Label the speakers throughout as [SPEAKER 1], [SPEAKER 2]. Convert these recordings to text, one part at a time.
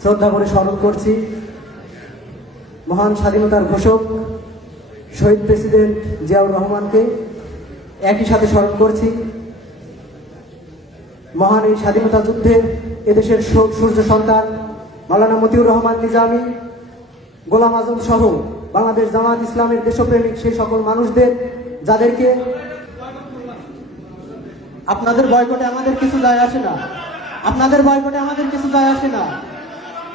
[SPEAKER 1] শ্রদ্ধা করে স্মরণ করছি। মহান স্বাধীনতার ঘোষক, শহীদ প্রেসিডেন্ট জিয়াউর রহমানকে একই সাথে স্মরণ করছি। মহান এই স্বাধীনতা যুদ্ধে এদেশের সূর্য সন্তান মাওলানা মতিউর রহমান নিজামী, গোলাম আজম সহ বাংলাদেশ জামাত ইসলামের দেশপ্রেমিক সেই সকল মানুষদের, যাদেরকে আপনাদের বয়কটে আমাদের কিছু যায় আসে না। আপনাদের বয়কটে আমাদের কিছু যায় আসে না।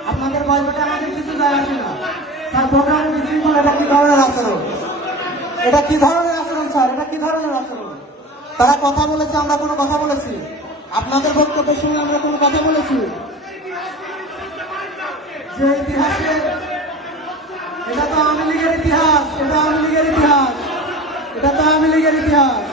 [SPEAKER 1] আপনাদের বয়কটে আমাদের কিছু যায় আসে না। স্যার প্রোগ্রামে এটা কি ধরনের আচরণ? এটা কি ধরনের আচরণ, স্যার? এটা কি ধরনের আচরণ? তারা কথা বলেছে, আমরা কোনো কথা বলেছি। আপনাদের বক্তব্যের সঙ্গে আমরা কোনো কথা বলেছি? যে ইতিহাসে, এটা তো আওয়ামী লীগের ইতিহাস, এটা আওয়ামী লীগের ইতিহাস, এটা তো আওয়ামী লীগের ইতিহাস।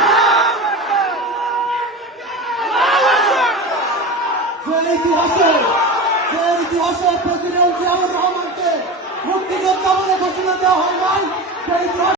[SPEAKER 1] ইতিহাস। যে ইতিহাসে প্রেসিডেন্ট জিয়াউর রহমানকে মুক্তিযোদ্ধা বলে ঘোষণা দেওয়া হয় নাই সেই